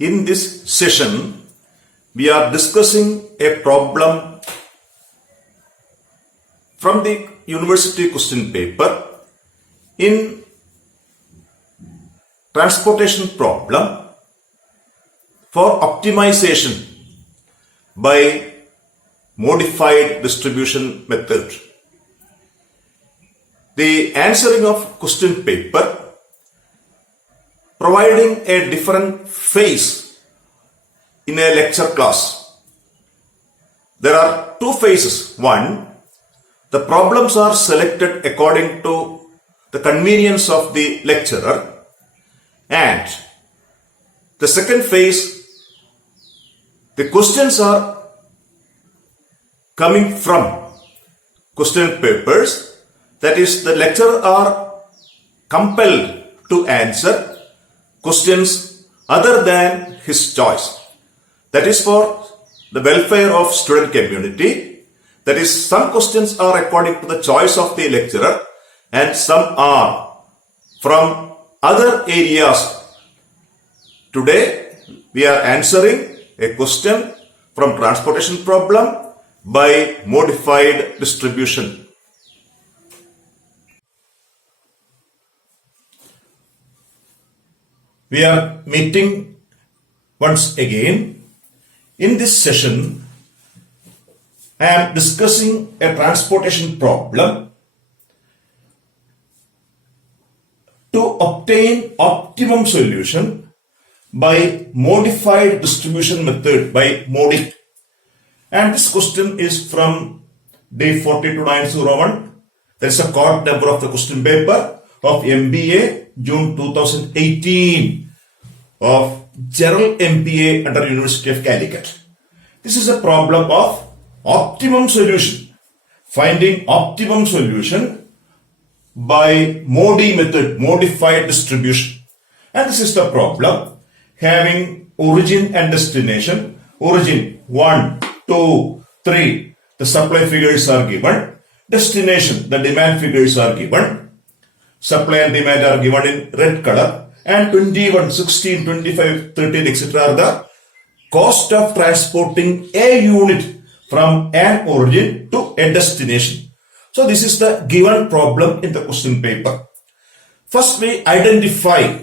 In this session, we are discussing a problem from the university question paper in transportation problem for optimization by modified distribution method. The answering of question paper providing a different phase in a lecture class. There are two phases. One, the problems are selected according to the convenience of the lecturer, and the second phase, the questions are coming from question papers, that is, the lecturer are compelled to answer questions other than his choice. That is for the welfare of student community. That is, some questions are according to the choice of the lecturer and some are from other areas. Today we are answering a question from transportation problem by modified distribution. We are meeting once again. In this session, I am discussing a transportation problem to obtain optimum solution by modified distribution method, by MODI. And this question is from day 42901. There is a code number of the question paper of MBA June 2018 of General MBA under University of Calicut. This is a problem of optimum solution, finding optimum solution by MODI method, modified distribution. And this is the problem having origin and destination. Origin 1, 2, 3, the supply figures are given. Destination, the demand figures are given. Supply and demand are given in red color. And 21, 16, 25, 13, etc. are the cost of transporting a unit from an origin to a destination. So this is the given problem in the question paper. First we identify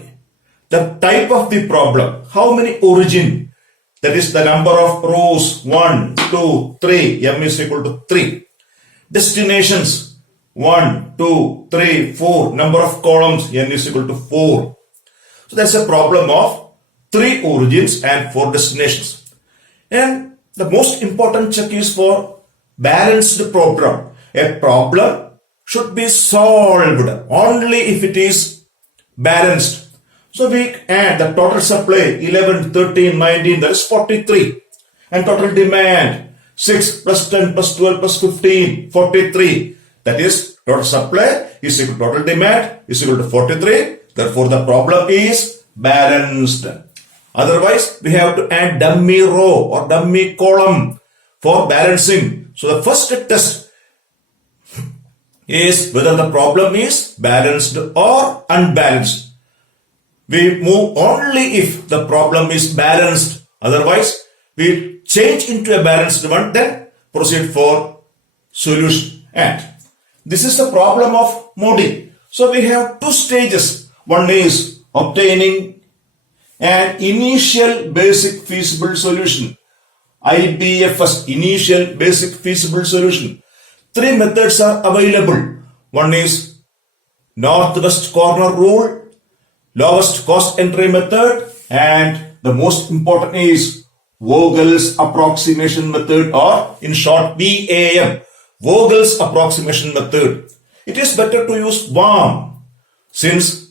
the type of the problem. How many origin? That is the number of rows. 1, 2, 3. M is equal to 3. Destinations. 1, 2, 3, 4. Number of columns. N is equal to 4. So that's a problem of 3 origins and 4 destinations. And the most important check is for balanced problem. A problem should be solved only if it is balanced. So we add the total supply 11, 13, 19, that is 43. And total demand 6 plus 10 plus 12 plus 15, 43. That is total supply is equal to total demand is equal to 43. Therefore, the problem is balanced. Otherwise, we have to add dummy row or dummy column for balancing. So, the first test is whether the problem is balanced or unbalanced. We move only if the problem is balanced. Otherwise, we change into a balanced one, then proceed for solution. And this is the problem of MODI. So, we have 2 stages. One is obtaining an initial basic feasible solution. IBFS, initial basic feasible solution. 3 methods are available. One is northwest corner rule, lowest cost entry method, and the most important is Vogel's approximation method, or in short VAM, Vogel's approximation method. It is better to use VAM since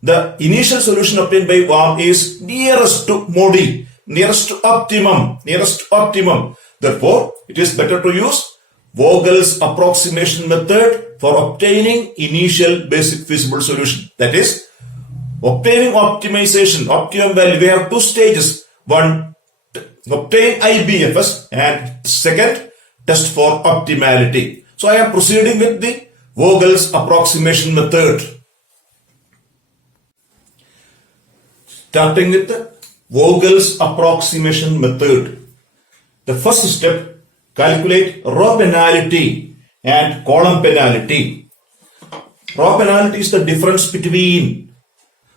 the initial solution obtained by VAM is nearest to MODI, nearest to optimum. Therefore, it is better to use Vogel's approximation method for obtaining initial basic feasible solution. That is, obtaining optimization, optimum value. We have 2 stages. One, obtain IBFS, and second, test for optimality. So I am proceeding with the Vogel's approximation method. Starting with the Vogel's approximation method. The first step, calculate row penalty and column penalty. Row penalty is the difference between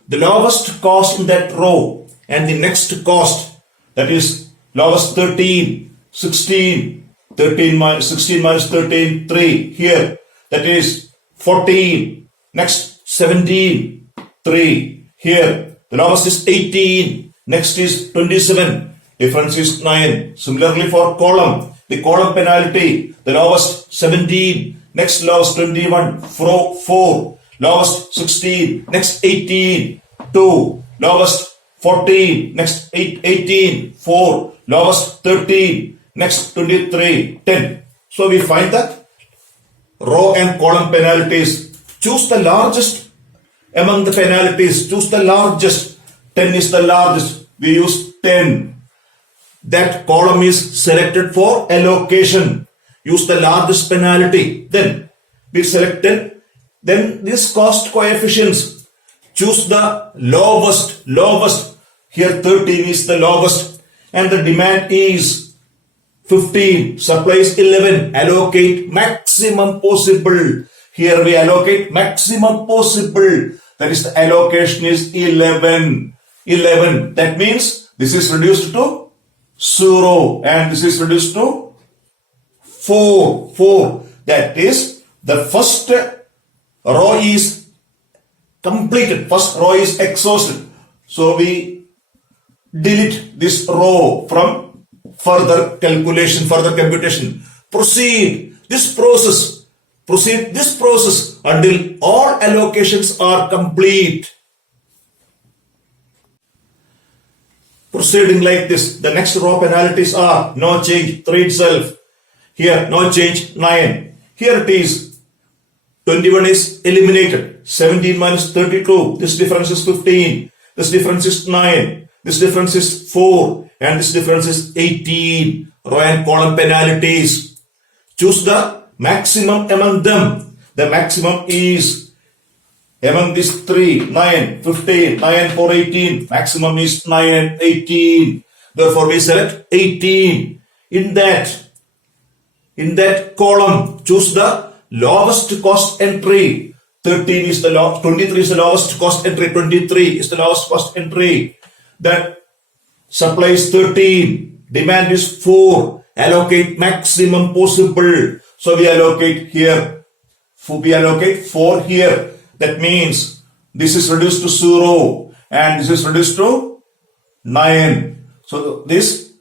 the lowest cost in that row and the next cost, that is lowest 13, 16, 13 minus 16 minus 13, 3 here, that is 14, next 17, 3 here, the lowest is 18, next is 27, difference is 9. Similarly for column, the column penalty, the lowest 17, next lowest 21, 4, lowest 16, next 18, 2, lowest 14, next 18, 4, lowest 13, next 23, 10. So we find that row and column penalties. Choose the largest among the penalties. Choose the largest. 10 is the largest. We use 10. That column is selected for allocation. Use the largest penalty. Then we select 10. Then these cost coefficients. Choose the lowest. Here 13 is the lowest. And the demand is 15. Supply is 11. Allocate maximum possible. Here we allocate maximum possible. That is, the allocation is 11. That means this is reduced to 0 and this is reduced to 4. That is, the first row is completed. First row is exhausted. So we delete this row from further calculation, further computation. Proceed this process until all allocations are complete. Proceeding like this, the next row penalties are no change, 3 itself. Here no change, 9. Here it is 21 is eliminated. 17 minus 32, this difference is 15. This difference is 9. This difference is 4. And this difference is 18. Row and column penalties. Choose the maximum among them. The maximum is among these 3, 9, 15, 9, 4, 18. Maximum is 9 and 18. Therefore, we select 18. In that column, choose the lowest cost entry. 13 is the lowest, 23 is the lowest cost entry, 23 is the lowest cost entry. Then supply is 13, demand is 4. Allocate maximum possible. So we allocate here. We allocate 4 here. That means this is reduced to 0 and this is reduced to 9. So this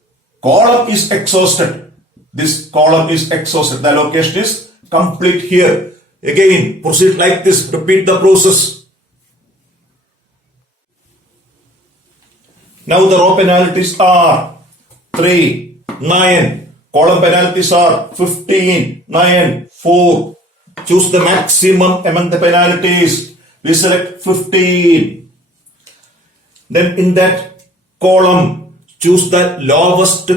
column is exhausted. The allocation is complete here. Again, proceed like this. Repeat the process. Now the row penalties are 3, 9. Column penalties are 15, 9, 4. Choose the maximum among the penalties. We select 15. Then in that column, choose the lowest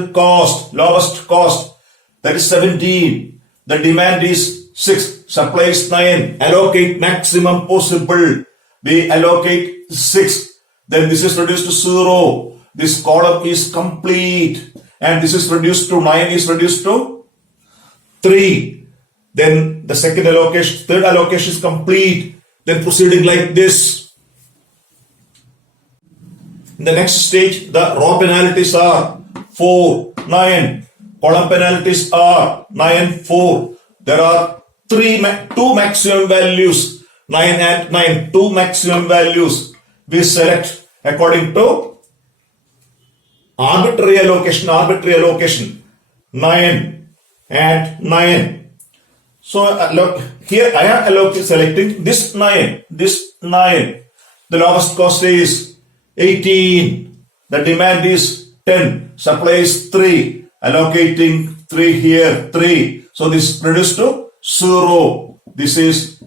cost. That is 17. The demand is 6. Supply is 9. Allocate maximum possible. We allocate 6. Then this is reduced to 0. This column is complete. And this is reduced to 9 is reduced to 3. Then the third allocation is complete. Then proceeding like this. In the next stage, the row penalties are 4, 9. Column penalties are 9, 4. There are 2 maximum values. 9 and 9. 2 maximum values. We select according to arbitrary allocation. 9 and 9. So here I am selecting this 9. The lowest cost is 18. The demand is 10. Supply is 3. Allocating 3 here, 3. So this reduced to 0. This is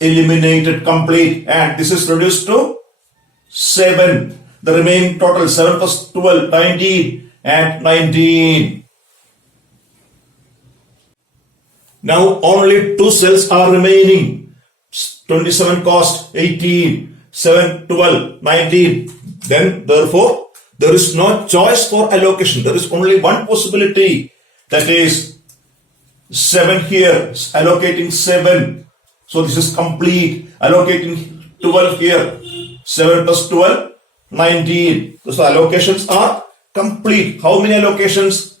eliminated complete. And this is reduced to 7. The remaining total 7 plus 12, 19 and 19. Now only 2 cells are remaining. 27 cost 18, 7, 12, 19. Then therefore there is no choice for allocation. There is only one possibility, that is 7 here, allocating 7. So this is complete. Allocating 12 here, 7 plus 12, 19. So allocations are complete. How many allocations?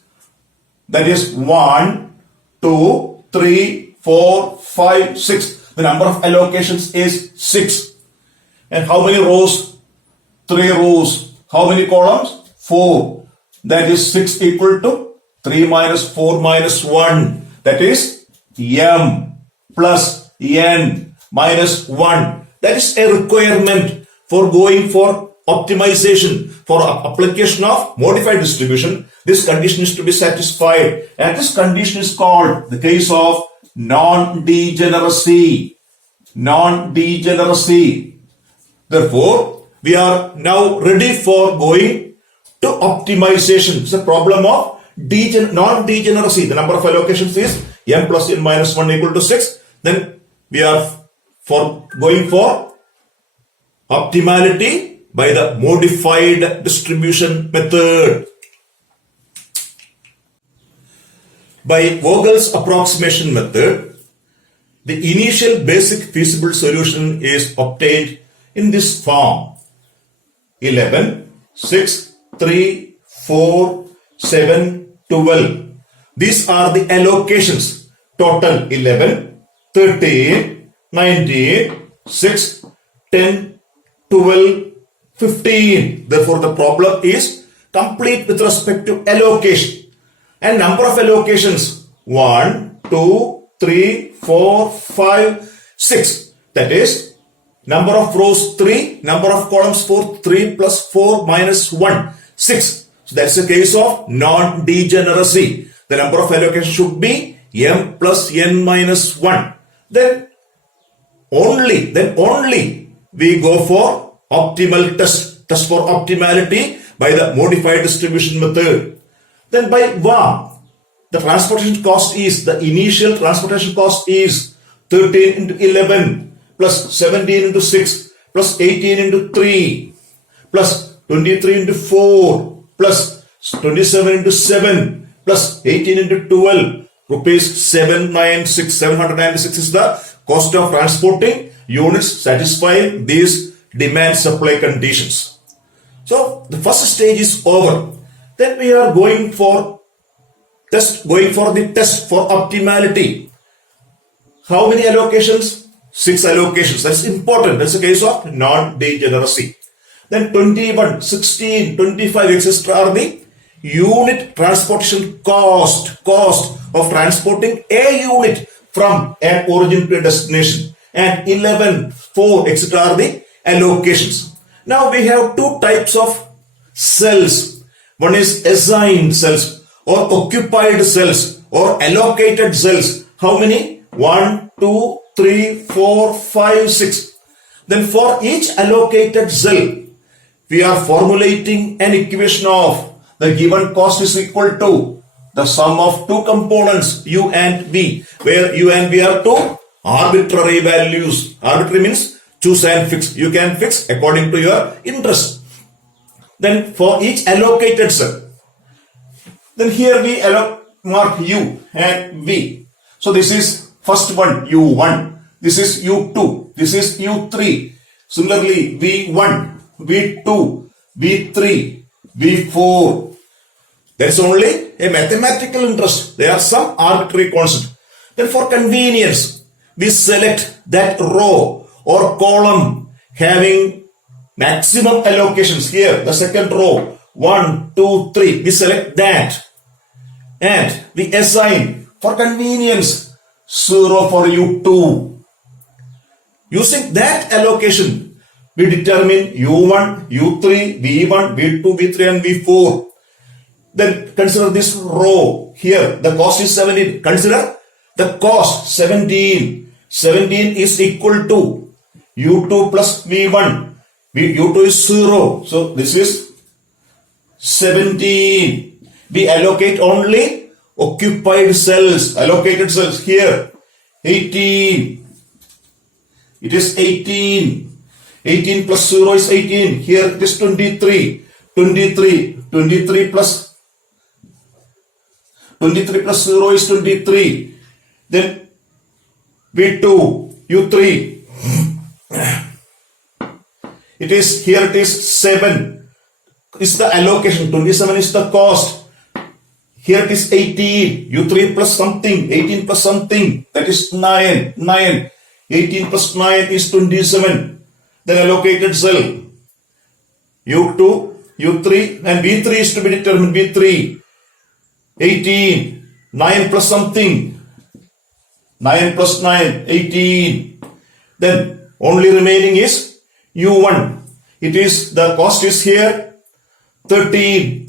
That is 1, 2, 3, 4, 5, 6. The number of allocations is 6. And how many rows? 3 rows. How many columns? 4. That is 6 equal to 3 minus 4 minus 1. That is m plus n minus 1. That is a requirement for going for optimization, for application of modified distribution. This condition is to be satisfied, and this condition is called the case of non-degeneracy. Non-degeneracy. Therefore, we are now ready for going to optimization. It's a problem of non-degeneracy. The number of allocations is m plus n minus 1 equal to 6. Then we are going for optimality by the modified distribution method. By Vogel's approximation method, the initial basic feasible solution is obtained in this form: 11, 6, 3, 4, 7, 12. These are the allocations. Total 11, 13, 19, 6, 10, 12, 15. Therefore, the problem is complete with respect to allocation. And number of allocations: 1, 2, 3, 4, 5, 6. That is, number of rows 3, number of columns 4, 3 plus 4 minus 1, 6. So that's the case of non-degeneracy. The number of allocations should be m plus n minus 1. Then only we go for optimal test for optimality by the modified distribution method. Then by VAM, the transportation cost is, the initial transportation cost is 13 into 11 plus 17 into 6 plus 18 into 3 plus 23 into 4 plus 27 into 7 plus 18 into 12, rupees 796 is the cost of transporting units satisfying these demand supply conditions. So the first stage is over. Then we are going for the test for optimality. How many allocations? 6 allocations. That's important. That's the case of non-degeneracy. Then 21, 16, 25, etc. are the unit transportation cost of transporting a unit from an origin to a destination. And 11, 4, etc. are the allocations. Now we have 2 types of cells. One is assigned cells or occupied cells or allocated cells. How many? 1, 2, 3, 4, 5, 6. Then for each allocated cell, we are formulating an equation of the given cost is equal to the sum of 2 components u and v, where u and v are 2 arbitrary values. Arbitrary means choose and fix. You can fix according to your interest. Then for each allocated cell, then here we mark u and v. So this is first one, u1. This is u2. This is u3. Similarly, v1, v2, v3, v4. There is only a mathematical interest. There are some arbitrary constant. Then for convenience, we select that row or column having maximum allocations. Here, the second row, 1, 2, 3. We select that. And we assign, for convenience, 0 for u2. Using that allocation, we determine u1, u3, v1, v2, v3 and v4. Then consider this row here. The cost is 17. Consider the cost 17. 17 is equal to u2 plus v1. u2 is 0. So this is 17. We allocate only occupied cells, allocated cells here. 18. It is 18. 18 plus 0 is 18. Here it is 23. 23. 23 plus 0 is 23. Then V2, U3. It is 7. Is the allocation. 27 is the cost. Here it is 18. U3 plus something. 18 plus something. That is 9. 18 plus 9 is 27. Then allocated cell. U2, U3 and V3 is to be determined. V3. 18. 9 plus something. 9 plus 9. 18. Then only remaining is U1. It is, the cost is here 13.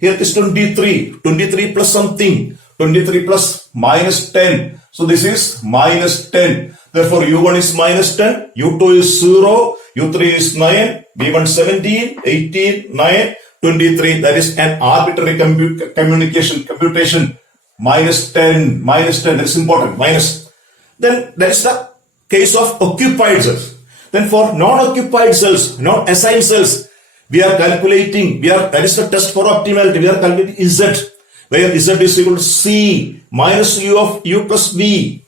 Here is 23. 23 plus something. 23 plus minus 10. So this is minus 10. Therefore U1 is minus 10. U2 is 0. U3 is 9. V1 17. 18. 9. 23. That is an arbitrary computation. Minus 10. That is important. Minus. Then that is the case of occupied cells. Then for non-occupied cells, non-assigned cells, we are calculating, that is the test for optimality, we are calculating Z, where Z is equal to C minus U of U plus V.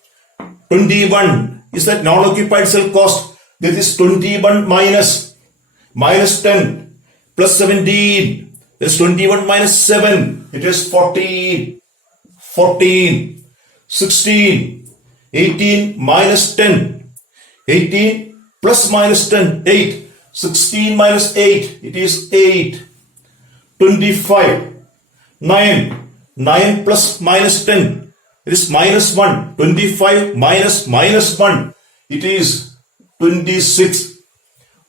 21 is that non-occupied cell cost. This is 21 minus 10 plus 17. This is 21 minus 7. It is 14. 16. 18 minus 10. 18 plus minus 10. 8. 16 minus 8. It is 8. 25. 9 plus minus 10. It is minus 1. 25 minus 1. It is 26.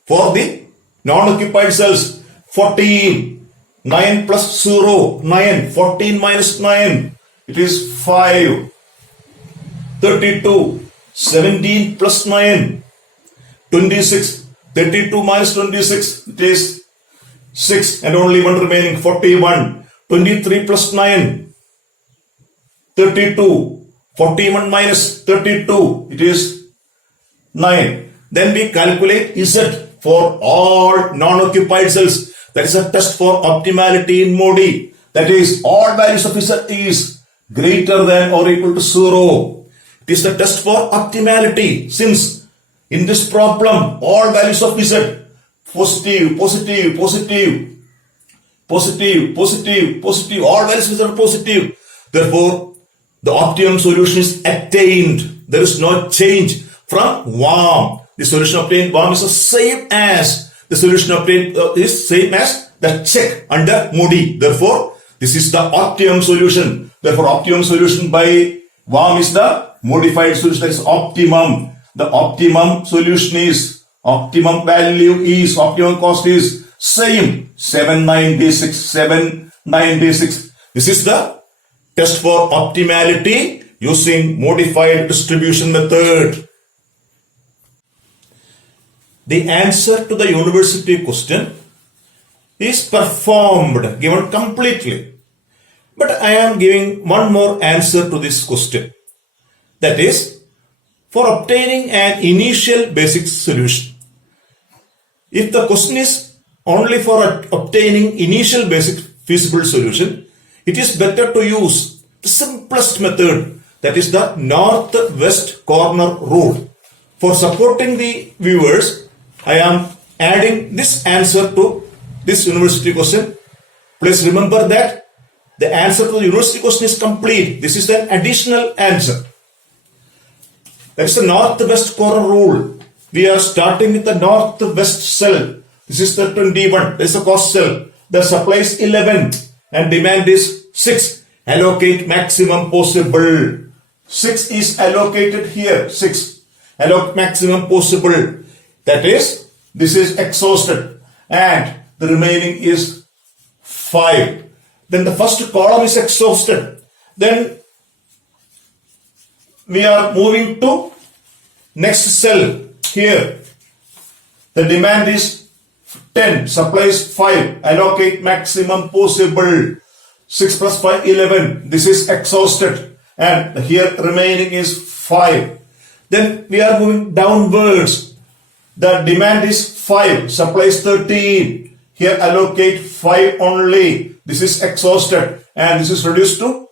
For the non-occupied cells, 14. 9 plus 0. 9. 14 minus 9. It is 5. 32. 17 plus 9. 26. 32 minus 26. It is 6. And only one remaining. 41. 23 plus 9. 32. 41 minus 32. It is 9. Then we calculate Z for all non-occupied cells. That is a test for optimality in MODI. That is, all values of Z is greater than or equal to 0. It is the test for optimality. Since in this problem, all values of Z positive, all values of Z are positive. Therefore, the optimum solution is attained. There is no change from VAM. The solution obtained VAM is the same as the solution obtained is same as the check under MODI. Therefore, this is the optimum solution. Therefore, optimum solution by VAM is the modified solution, that is optimum. The optimum solution is, optimum value is, optimum cost is same, 796. This is the test for optimality using modified distribution method. The answer to the university question is performed, given completely. But I am giving one more answer to this question. That is, for obtaining an initial basic solution. If the question is only for obtaining initial basic feasible solution, it is better to use the simplest method, that is the northwest corner rule. For supporting the viewers, I am adding this answer to this university question. Please remember that the answer to the university question is complete. This is an additional answer. That is the northwest corner rule. We are starting with the northwest cell. This is the 21. This is the cost cell. The supply is 11 and demand is 6. Allocate maximum possible. 6 is allocated here. 6. Allocate maximum possible. That is, this is exhausted and the remaining is 5. Then the first column is exhausted. Then we are moving to next cell here. The demand is 10, supply is 5, allocate maximum possible. 6 plus 5, 11. This is exhausted and here remaining is 5. Then we are moving downwards. The demand is 5, supply is 13. Here allocate 5 only. This is exhausted and this is reduced to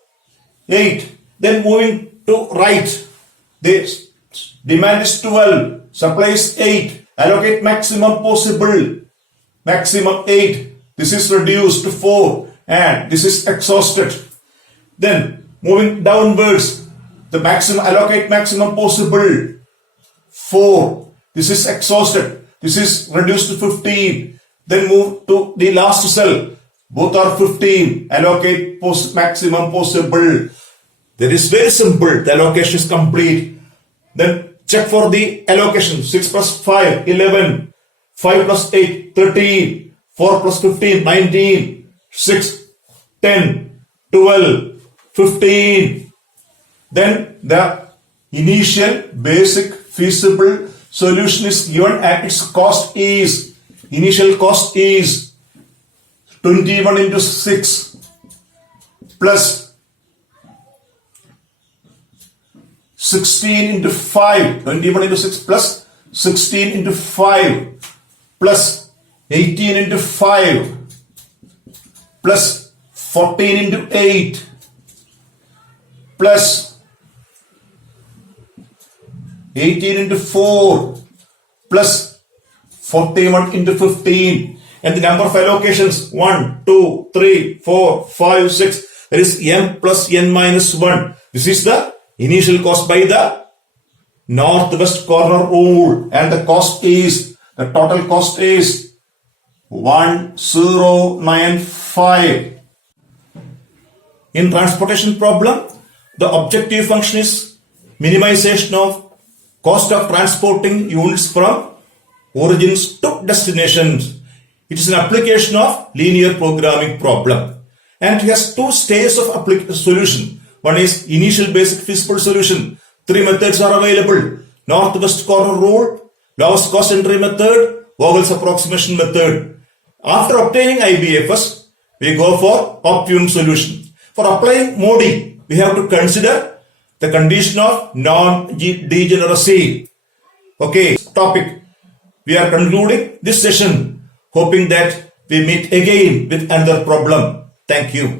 8. Then moving to right. The demand is 12. Supply is 8. Allocate maximum possible. Maximum 8. This is reduced to 4 and this is exhausted. Then moving downwards. The maximum allocate maximum possible 4. This is exhausted. This is reduced to 15. Then move to the last cell. Both are 15. Allocate maximum possible. That is very simple. The allocation is complete. Then check for the allocation. 6 plus 5, 11. 5 plus 8, 13. 4 plus 15, 19. 6, 10, 12, 15. Then the initial basic feasible solution is given and its cost is, initial cost is 21 into 6 plus 16 into 5, 21 into 6 plus 16 into 5 plus 18 into 5 plus 14 into 8 plus 18 into 4 plus 41 into 15. And the number of allocations 1, 2, 3, 4, 5, 6. There is m plus n minus 1. This is the initial cost by the northwest corner rule. And the cost is, the total cost is 1095. In transportation problem, the objective function is minimization of cost of transporting units from origins to destinations. It is an application of linear programming problem. And it has 2 stages of solution. One is initial basic feasible solution. 3 methods are available. Northwest corner rule, lowest cost entry method, Vogel's approximation method. After obtaining IBFS, we go for optimum solution. For applying MODI, we have to consider the condition of non-degeneracy. Okay, topic. We are concluding this session, hoping that we meet again with another problem. Thank you.